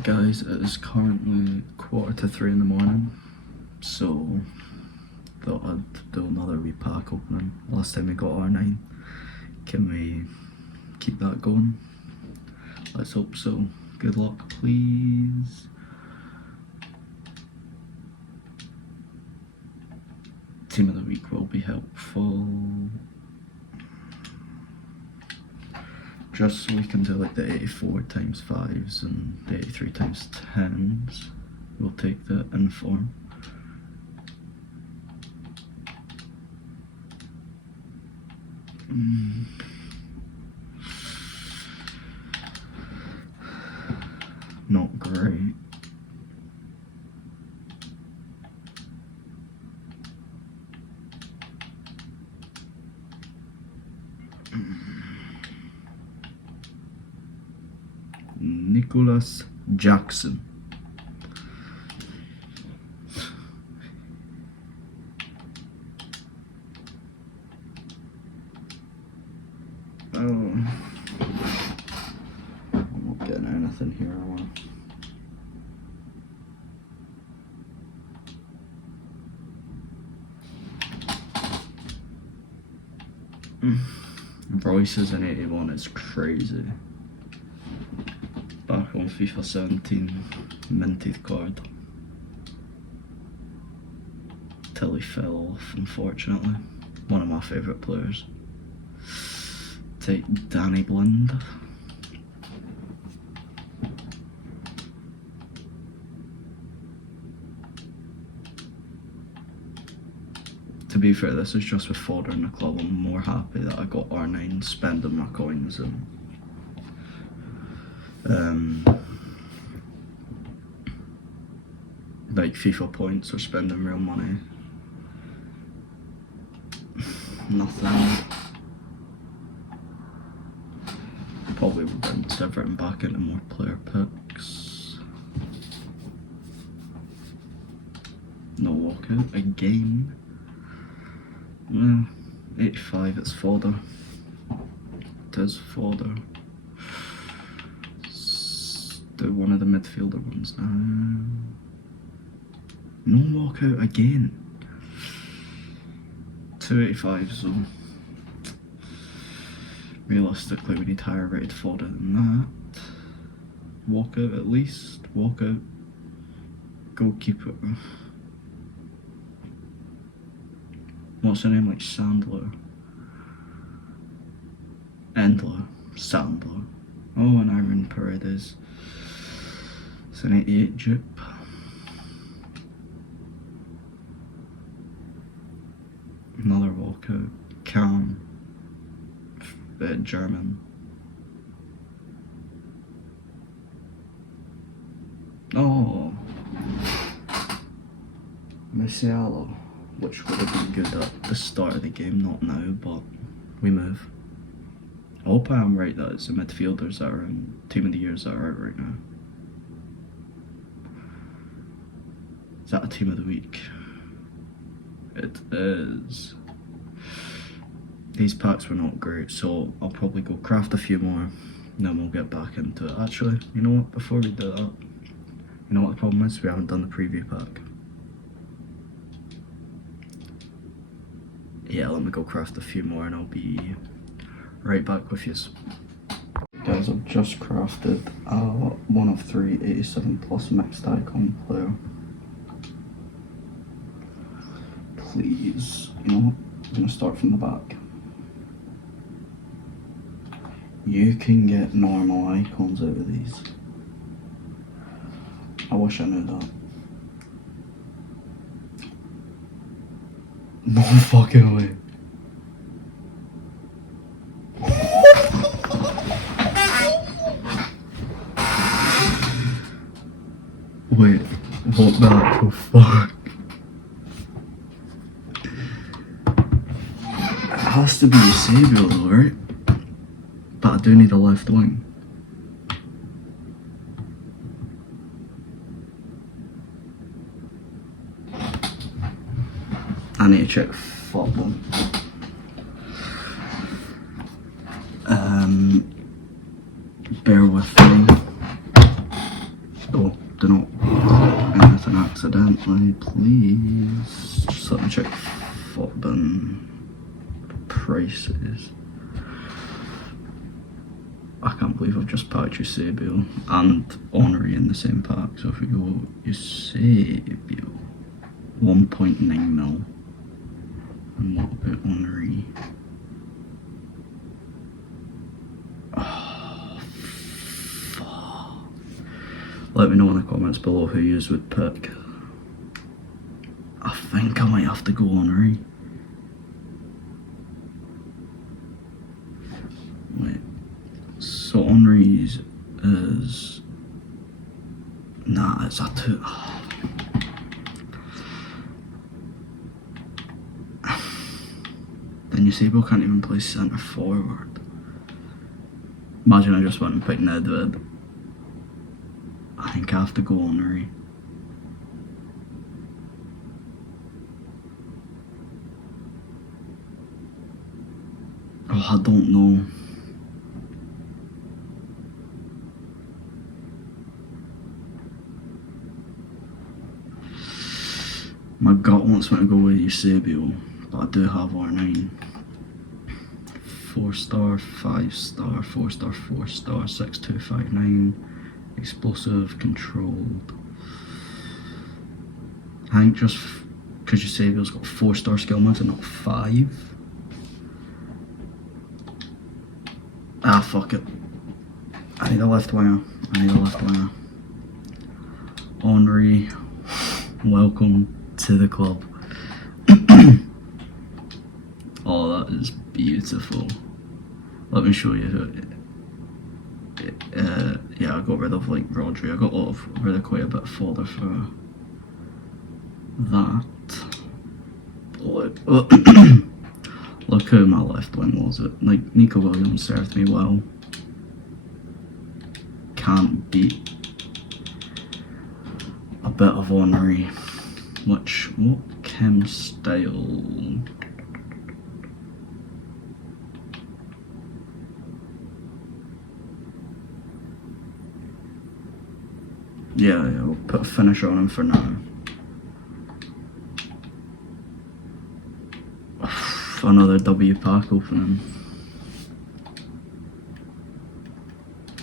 Right guys, it is currently 2:45 in the morning, so thought I'd do another wee pack opening. Last time we got R9, can we keep that going? Let's hope so. Good luck please. Team of the week will be helpful. Just so we can do like the 84 times 5s and the 83 times 10s. We'll take the inform. Not great. Nicholas Jackson. Oh, I'm not getting anything here. I want. Royce's in 81 is crazy. Back on FIFA 17, minted card. Till he fell off, unfortunately. One of my favourite players. Take Danny Blind. To be fair, this is just with fodder in the club. I'm more happy that I got R9 spending my coins and like FIFA points or spending real money. Nothing. Probably will then start writing back into more player picks. No walkout again. 85, it's fodder. It is fodder. Let's do one of the midfielder ones now. No walkout again. 285, so realistically we need higher rated fodder than that. Walkout at least. Walkout. Goalkeeper. What's her name? Like Sandler. Endler. Sandler. Oh, and Iron Paredes. It's an 88 dupe. Another walkout. Calm. German. Oh. Messialo. Which would have been good at the start of the game, not now, but we move. I hope I am right that it's the midfielders that are in Team of the Years that are out right now. Is that a Team of the Week? It is. These packs were not great, so I'll probably go craft a few more, and then we'll get back into it. Actually, you know what, before we do that, you know what the problem is? We haven't done the preview pack. Yeah, let me go craft a few more and I'll be right back with you. Guys, I've just crafted a 1 of 3 87 plus mixed icon player. Please, you know what? I'm going to start from the back. You can get normal icons out of these. I wish I knew that. No fucking way. Wait, what the actual fuck? It has to be Eusebio though, right? But I do need a left wing. I need to check Football. Bear with me. Oh, do not put anything accidentally, please. Just let me check Footbin prices. I can't believe I've just packed Eusebio and Honorary in the same pack. So if we go Eusebio, 1.9 mil. And what about Honorary? Oh, fuck. Let me know in the comments below who you would pick. I think I might have to go Honorary. Wait. So Henry's is... Nah, it's a 2. Then Eusebio can't even play centre forward. Imagine I just went and picked Nedved. I think I have to go Henry. Oh, I don't know. My gut wants me to go with Eusebio, but I do have R9. 4-star, 5-star, 4-star, 4-star, 6259. Explosive, controlled. I think just because Eusebio's got 4-star skill mods and not 5. Ah, fuck it. I need a left winger. Henry, welcome to the club. Oh, that is beautiful. Let me show you who yeah, I got rid of like Rodri. I got rid of quite a bit of fodder for that. Look who my left wing was. It like Nico Williams served me well. Can't beat a bit of Henry. What chem style? Yeah, we'll put a finish on him for now. Another W pack opening.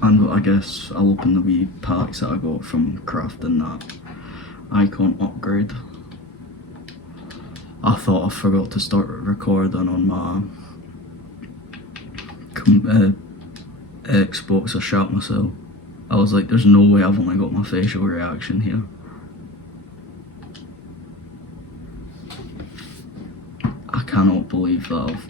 And I guess I'll open the wee packs that I got from crafting that icon upgrade. I thought I forgot to start recording on my Xbox. I shot myself. I was like, there's no way I've only got my facial reaction here. I cannot believe that I've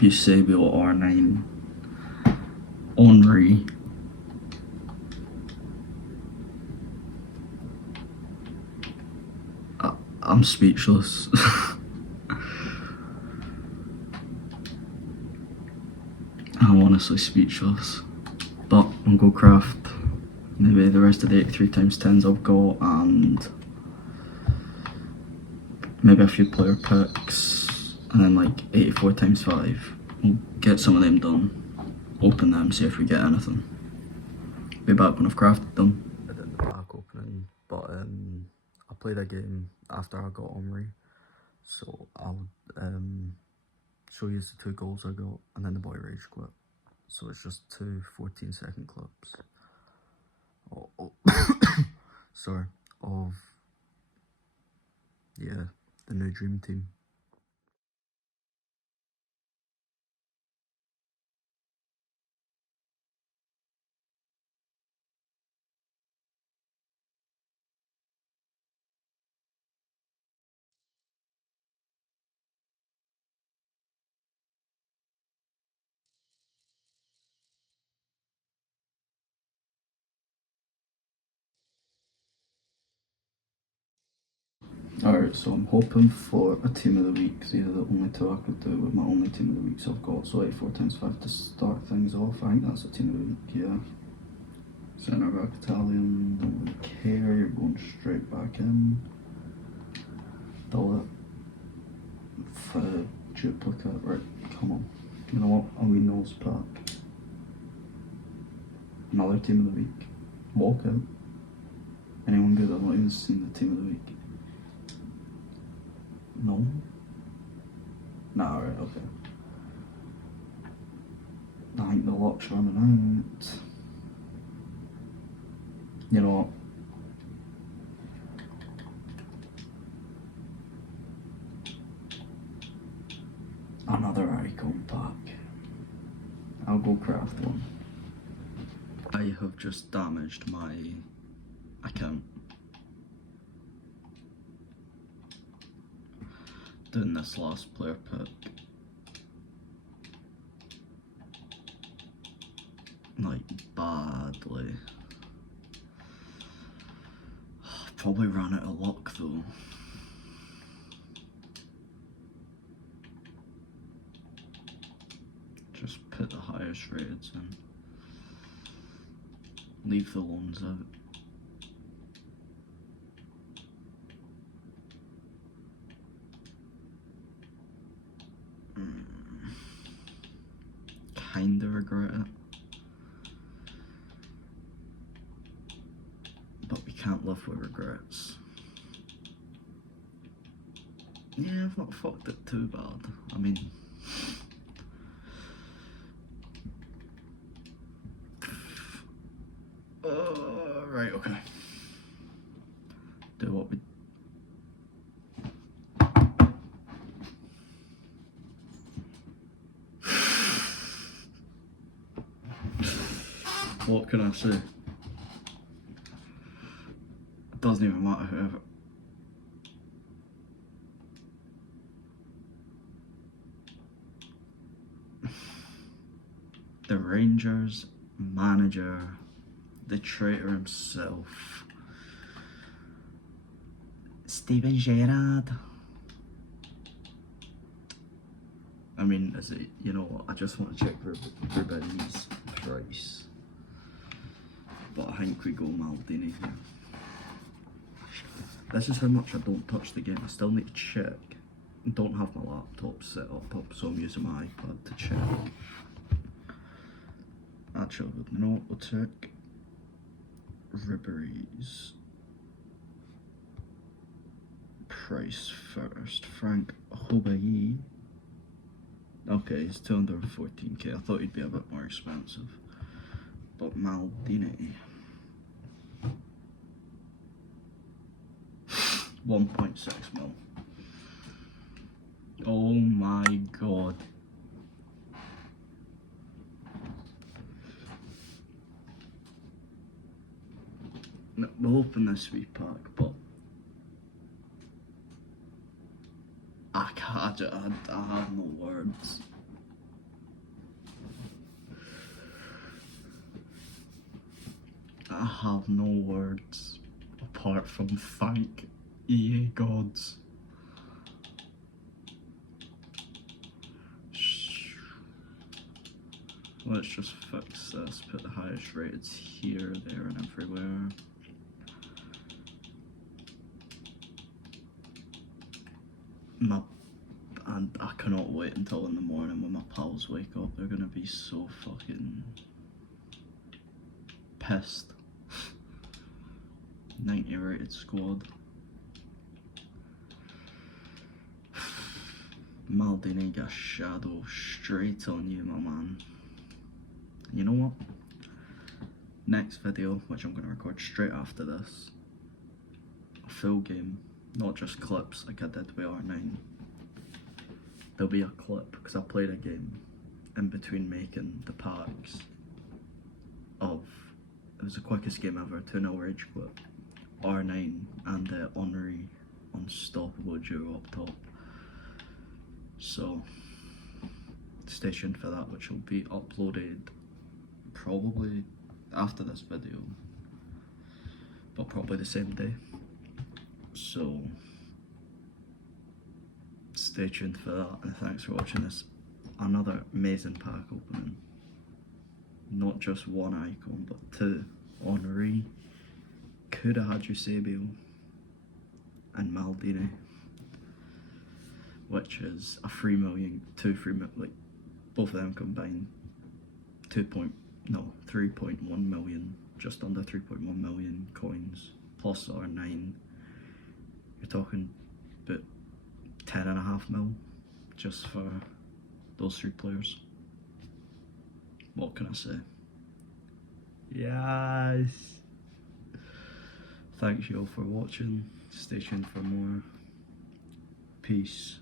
Eusebio R9 Henry. I'm speechless. I'm honestly speechless. But I'll go craft maybe the rest of the 83x10s I've got, and maybe a few player picks, and then like 84x5. We'll get some of them done, open them, see if we get anything. Be back when I've crafted them. I did the pack opening, but I played a game after I got Omri, so I'll show you the 2 goals I got, and then the boy rage quit. So it's just 2 14-second clips. Sorry, of yeah, the new dream team. Alright, so I'm hoping for a team of the week, because these are the only 2 I could do with my only team of the weeks I've got. So 84x5 to start things off. I think that's a team of the week, yeah. Centre back Italian, don't really care, you're going straight back in. Dull it. Duplicate, right, come on. You know what, a wee nose pack. Another team of the week. Walker. Anyone good? I've not even seen the team of the week. No? Nah, right, okay. I think the lock's running out. You know what? Another icon pack. I'll go craft one. I have just damaged my account doing this last player pick. Like, badly. Probably ran out of luck though. Just put the highest rates in. Leave the loans out. Kinda regret it. But we can't live with regrets. Yeah, I've not fucked it too bad. I mean, right, okay. Do what we. What can I say? It doesn't even matter whoever. The Rangers manager, the traitor himself, Steven Gerrard. I mean, is it, you know what, I just want to check Ruben's price. But I think we go Maldini here. This is how much I don't touch the game. I still need to check. I don't have my laptop set up, so I'm using my iPad to check. Actually, no, we'll check Ribery's price first. Frank Hobayi. Okay, he's 214k. I thought he'd be a bit more expensive. But Maldini. 1.6 mil. Oh my god. No, we'll open this wee pack, but I can't, I have no words. I have no words apart from thank EA gods. Let's just fix this, put the highest rated here, there and everywhere. And I cannot wait until in the morning when my pals wake up. They're gonna be so fucking pissed. 90 rated squad. Maldini got shadow straight on you, my man. And you know what? Next video, which I'm gonna record straight after this, a full game, not just clips like I did with R9. There'll be a clip because I played a game in between making the packs of, it was the quickest game ever, 2-0 rage clip, R9 and the Henry unstoppable duo up top. So stay tuned for that, which will be uploaded probably after this video, but probably the same day. So stay tuned for that, and thanks for watching this. Another amazing pack opening. Not just one icon, but two. Henry, could have had Eusebio, and Maldini, which is a 3 million, like both of them combined, 3.1 million just under 3.1 million coins, plus our 9. You're talking about 10.5 mil just for those 3 players. What can I say? Yes! Thanks you all for watching. Stay tuned for more. Peace.